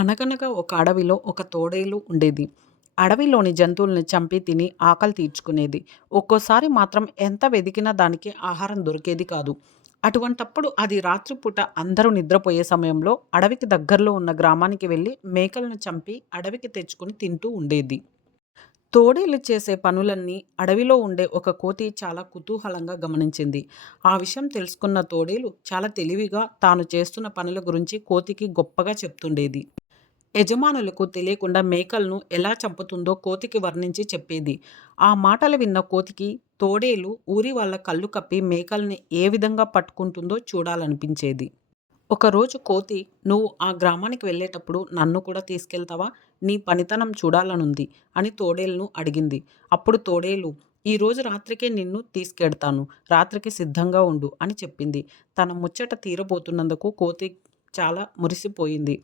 అనగనగా ఒక అడవిలో ఒక తోడేలు ఉండేది. అడవిలోని జంతువుల్ని చంపి తిని ఆకలి తీర్చుకునేది. ఒక్కోసారి మాత్రం ఎంత వెదికినా దానికి ఆహారం దొరికేది కాదు. అటువంటప్పుడు అది రాత్రిపూట అందరూ నిద్రపోయే సమయంలో అడవికి దగ్గరలో ఉన్న గ్రామానికి వెళ్ళి మేకలను చంపి అడవికి తెచ్చుకొని తింటూ ఉండేది. తోడేలు చేసే పనులన్నీ అడవిలో ఉండే ఒక కోతి చాలా కుతూహలంగా గమనించింది. ఆ విషయం తెలుసుకున్న తోడేలు చాలా తెలివిగా తాను చేస్తున్న పనుల గురించి కోతికి గొప్పగా చెప్తుండేది. యజమానులకు తెలియకుండా మేకలను ఎలా చంపుతుందో కోతికి వర్ణించి చెప్పేది. ఆ మాటలు విన్న కోతికి తోడేలు ఊరి వాళ్ళ కళ్ళు కప్పి మేకల్ని ఏ విధంగా పట్టుకుంటుందో చూడాలనిపించేది. ఒకరోజు కోతి, "నువ్వు ఆ గ్రామానికి వెళ్ళేటప్పుడు నన్ను కూడా తీసుకెళ్తావా? నీ పనితనం చూడాలనుంది" అని తోడేలును అడిగింది. అప్పుడు తోడేలు, "ఈరోజు రాత్రికే నిన్ను తీసుకెడతాను. రాత్రికి సిద్ధంగా ఉండు" అని చెప్పింది. తన ముచ్చట తీరబోతున్నందుకు కోతి చాలా మురిసిపోయింది.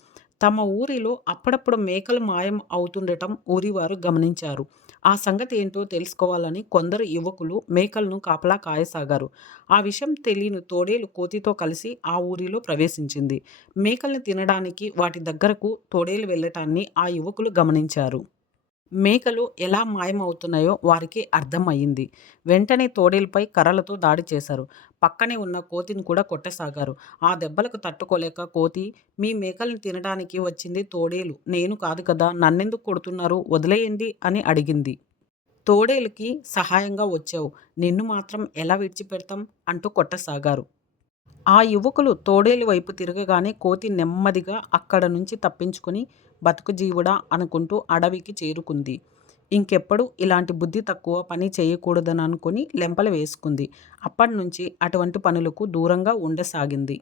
తమ ఊరిలో అప్పుడప్పుడు మేకలు మాయం అవుతుండటం ఊరివారు గమనించారు. ఆ సంగతి ఏంటో తెలుసుకోవాలని కొందరు యువకులు మేకలను కాపలా కాయసాగారు. ఆ విషయం తెలియని తోడేలు కోతితో కలిసి ఆ ఊరిలో ప్రవేశించింది. మేకల్ని తినడానికి వాటి దగ్గరకు తోడేలు వెళ్ళటాన్ని ఆ యువకులు గమనించారు. మేకలు ఎలా మాయమవుతున్నాయో వారికి అర్థమయ్యింది. వెంటనే తోడేలుపై కర్రలతో దాడి చేశారు. పక్కనే ఉన్న కోతిని కూడా కొట్టసాగారు. ఆ దెబ్బలకు తట్టుకోలేక కోతి, "మీ మేకల్ని తినడానికి వచ్చింది తోడేలు, నేను కాదు కదా! నన్నెందుకు కొడుతున్నారు? వదిలేయండి" అని అడిగింది. తోడేలుకి సహాయంగా వచ్చావు, నిన్ను మాత్రం ఎలా విడిచిపెడతాం అంటూ కొట్టసాగారు. ఆ యువకులు తోడేలు వైపు తిరగగానే కోతి నెమ్మదిగా అక్కడ నుంచి తప్పించుకుని బతుకు జీవుడా అనుకుంటూ అడవికి చేరుకుంది. ఇంకెప్పుడు ఇలాంటి బుద్ధి తక్కువ పని చేయకూడదననుకుని లెంపలు వేసుకుంది. అప్పటినుంచి అటువంటి పనులకు దూరంగా ఉండసాగింది.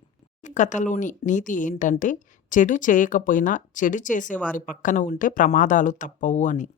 ఈ కథలోని నీతి ఏంటంటే, చెడు చేయకపోయినా చెడు చేసే వారి పక్కన ఉంటే ప్రమాదాలు తప్పవు అని.